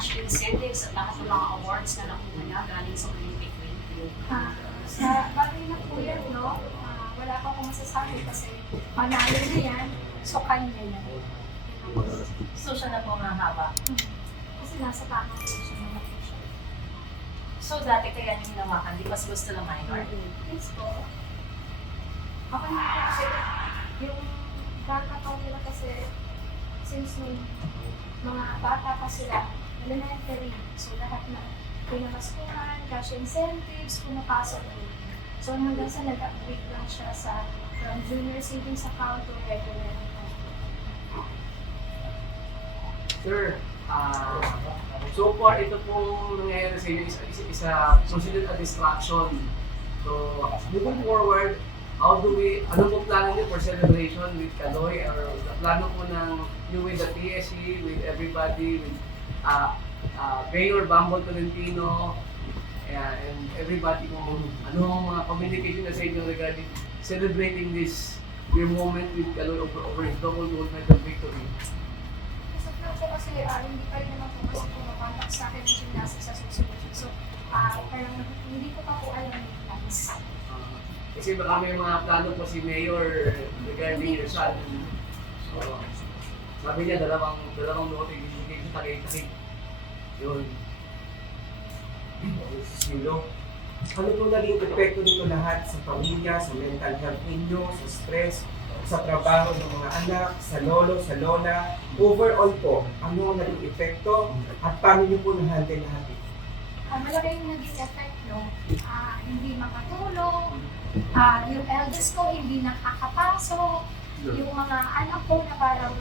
cash incentives at lahat ng mga awards na nakuha niya galing sa Olympic Week? Sa bagay na po yan, no? Wala pa akong masasabi kasi panalo na yan, so kanya yan. So siya na po ang haba. Kasi nasa tamang position na po siya. So dati kaya niyo hinawakan, di mas gusto ng minor? Yes po. Ako na po kasi yung kakataon nila kasi since nung mga bata pa sila, elementary, so lahat na pinamaskuhan, cash incentives, pumapasok po. So hanggang sa nag-upgrade lang siya sa from junior savings account to regular account. Sir, so far ito pong nangyayari sa inyo is a considered a distraction. So, moving forward, ano po plano niyo for celebration with Kaloy or the plano po ng you with the TSC, with everybody, with Mayor Bambol Tolentino, and everybody kung ano ang mga communication na sa inyo regarding celebrating this your moment with Kaloy over his double gold medal victory. So po kasi hindi pa rin naman po kasi pumakontak sa akin yung gymnastics association. So, parang hindi ko pa po alam yung plans. Kasi baka may mga plano po si Mayor regarding your son. So, sabi niya dalawang notification tagay-tagay. Yun. Silo. Ano po naging epekto nito lahat sa pamilya, sa mental health ninyo, sa stress, sa trabaho ng mga anak, sa lolo, sa lola? Overall po, ano ang naging epekto at paano niyo po na-handle lahat ito? Malaki yung naging effect, no? Hindi makatulong, yung eldest ko hindi nakakapasok, yung mga anak ko na parang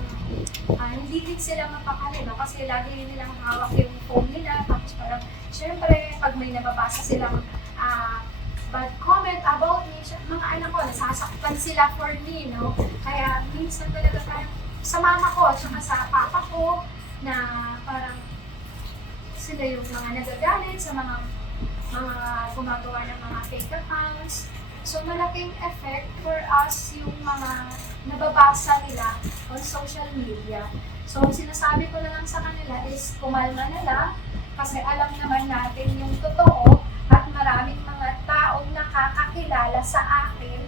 hindi din sila mapakali, no? Kasi lagi nilang hawak yung phone nila, tapos parang syempre pag may nababasa silang bad comment about me, mga anak ko, nasasaktan sila for me, no? Kaya minsan talaga parang sa mama ko at saka sa papa ko na parang sila yung mga nagagalit sa mga gumagawa ng mga fake accounts. So malaking effect for us yung mga nababasa nila on social media. So sinasabi ko na lang sa kanila is kumalma na lang kasi alam naman natin yung totoo at maraming mga taong nakakakilala sa akin.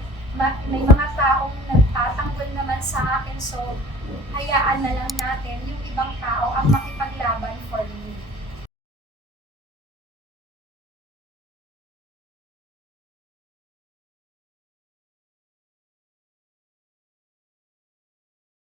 May mga taong nagtatanggol naman sa akin, so hayaan na lang natin yung ibang tao ang makipaglaban for me.